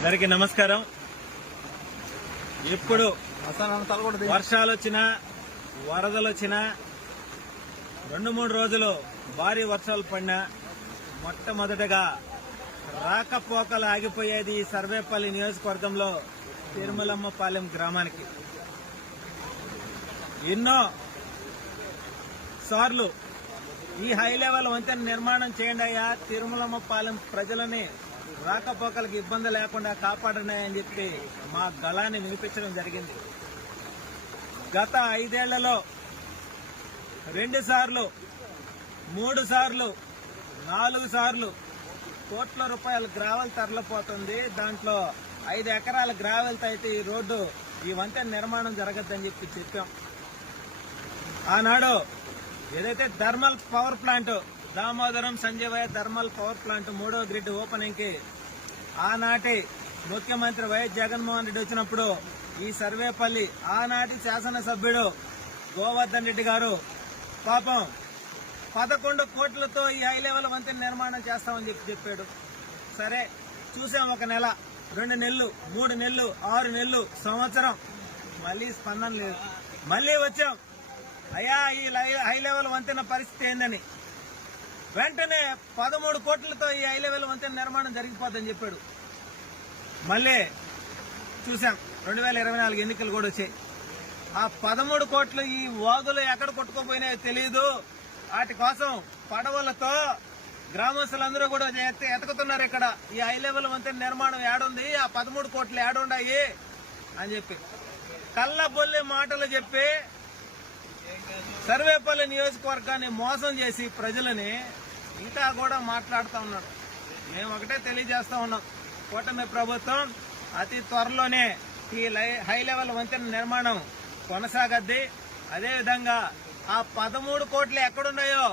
అందరికీ నమస్కారం. ఎప్పుడు వర్షాలు వచ్చినా వరదలు వచ్చినా 2-3 రోజులు భారీ వర్షాలు పడినా మొట్టమొదటగా రాకపోకలు ఆగిపోయేది ఈ సర్వేపల్లి నియోజకవర్గంలో తిరుమలమ్మపాలెం గ్రామానికి. ఎన్నో సార్లు ఈ హై లెవెల్ వంతెన నిర్మాణం చేయండి అయ్యా, తిరుమలమ్మపాలెం ప్రజలని రాకపోకలకు ఇబ్బంది లేకుండా కాపాడండి అని చెప్పి మా గళాన్ని వినిపించడం జరిగింది. గత 5 ఏళ్లలో 2 సార్లు 3 సార్లు 4 సార్లు కోట్ల రూపాయల గ్రావెల్ తరలిపోతుంది. దాంట్లో 5 ఎకరాల గ్రావెల్తో అయితే ఈ రోడ్డు ఈ వంతెన నిర్మాణం జరగద్దని చెప్పాం. ఆనాడు ఏదైతే thermal power plant Damodaram Sanjeevaiah thermal power plant 3వ గ్రిడ్ ఓపెనింగ్ కి ఆనాటి ముఖ్యమంత్రి వైఎస్ జగన్మోహన్ రెడ్డి వచ్చినప్పుడు ఈ సర్వేపల్లి ఆనాటి శాసనసభ్యుడు గోవర్ధన్ రెడ్డి గారు పాపం 11 కోట్లతో ఈ హై లెవెల్ వంతెన నిర్మాణం చేస్తామని చెప్పాడు. సరే చూసాం, 1 నెల 2 నెలలు 3 నెలలు 6 నెలలు సంవత్సరం, మళ్లీ స్పందన లేదు. మళ్లీ వచ్చాం, అయ్యా ఈ హై లెవెల్ వంతెన పరిస్థితి ఏందని. వెంటనే 13 కోట్లతో ఈ హై లెవెల్ వంతెన నిర్మాణం జరిగిపోతుందని చెప్పాడు. మళ్ళీ చూసాం 2024 ఎన్నికలు కూడా వచ్చాయి. ఆ 13 కోట్లు ఈ వాగులు ఎక్కడ కొట్టుకోపోయినాయో తెలియదు. వాటి కోసం పడవలతో గ్రామస్తులందరూ కూడా ఎతకుతున్నారు. ఇక్కడ ఈ హై లెవెల్ వంతెన నిర్మాణం ఏడుంది, ఆ 13 కోట్లు ఏడుండాయి అని చెప్పి కళ్ళబొల్లి మాటలు చెప్పి సర్వేపల్లి నియోజకవర్గాన్ని మోసం చేసి ప్రజలని ఇంకా కూడా మాట్లాడుతూ ఉన్నాడు. మేము ఒకటే తెలియజేస్తా ఉన్నాం, కూటమి ప్రభుత్వం అతి త్వరలోనే ఈ హై లెవెల్ వంతెన నిర్మాణం కొనసాగద్ది. అదేవిధంగా ఆ 13 కోట్లు ఎక్కడున్నాయో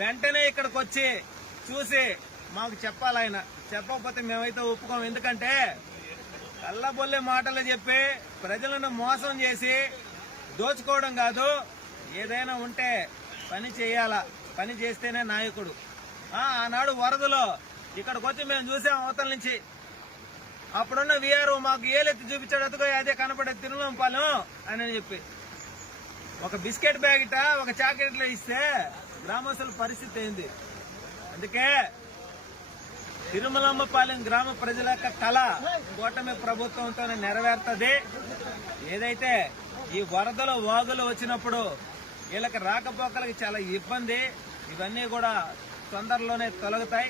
వెంటనే ఇక్కడికి వచ్చి చూసి మాకు చెప్పాలి. ఆయన చెప్పకపోతే మేమైతే ఒప్పుకోం. ఎందుకంటే కళ్ళబొల్లి మాటలు చెప్పి ప్రజలను మోసం చేసి దోచుకోవడం కాదు, ఏదైనా ఉంటే పని చేయాలా, పని చేస్తేనే నాయకుడు. ఆనాడు వరదలో ఇక్కడికి వచ్చి మేము చూసాం అవతల నుంచి. అప్పుడున్న వీఆర్ఓ మాకు ఏలెత్తి చూపించాడు, అదిగో అదే కనపడే తిరుమలపాలెం అని చెప్పి ఒక బిస్కెట్ ప్యాకెట్ ఒక చాక్లెట్లు ఇస్తే గ్రామస్తుల పరిస్థితి ఏంది. అందుకే తిరుమలమ్మపాలెం గ్రామ ప్రజల యొక్క కళ కూటమి ప్రభుత్వంతోనే నెరవేరుతుంది. ఏదైతే ఈ వరదలు వాగులు వచ్చినప్పుడు వీళ్ళకి రాకపోకలకి చాలా ఇబ్బంది, ఇవన్నీ కూడా తొందరలోనే తొలగుతాయి.